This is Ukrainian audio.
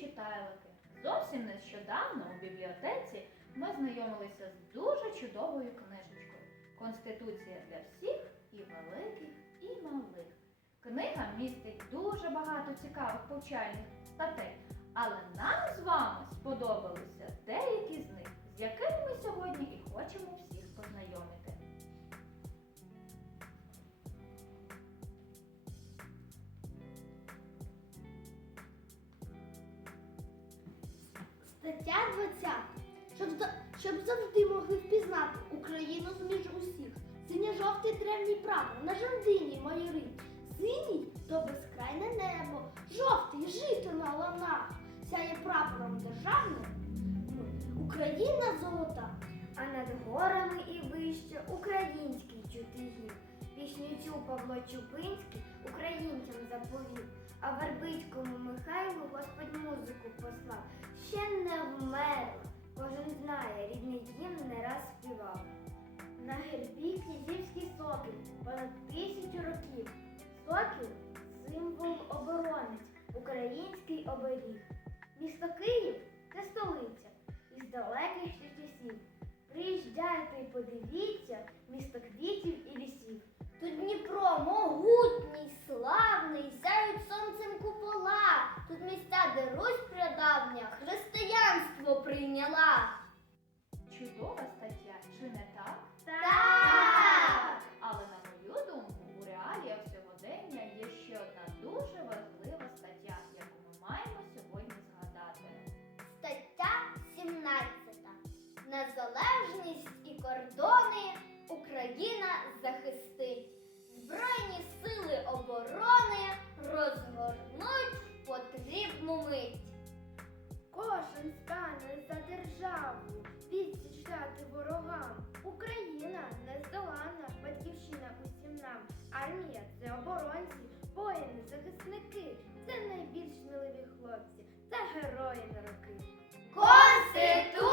читайлики. Зовсім нещодавно у бібліотеці ми знайомилися з дуже чудовою книжечкою Конституція для всіх і великих, і малих. Книга містить дуже багато цікавих повчальних статей, але нам з вами сподобалися деякі з них, з якими ми сьогодні і хочемо Стаття 20. Щоб, щоб завжди могли впізнати Україну зміж усіх. Синьо-жовтий древній прапор на жандині майорить. Синій то безкрайне небо, жовтий жито на ланах. Сяє прапором державним. Україна золота. А над горами і вище український чути гір. Пісню цю Павло Чубинський українцям заповів, а Вербицькому Михайлу Господь музику послав. Вмерла, кожен знає, рідний гімн не раз співав. На гербі князівський сокіл понад тисячу років. Сокіл символ оборонець, український оберіг. Місто Київ це столиця із далеких ще часів. Приїжджайте і подивіться місто квітів захисники. Це найбільш сміливі хлопці, це герої на роки. Конститу!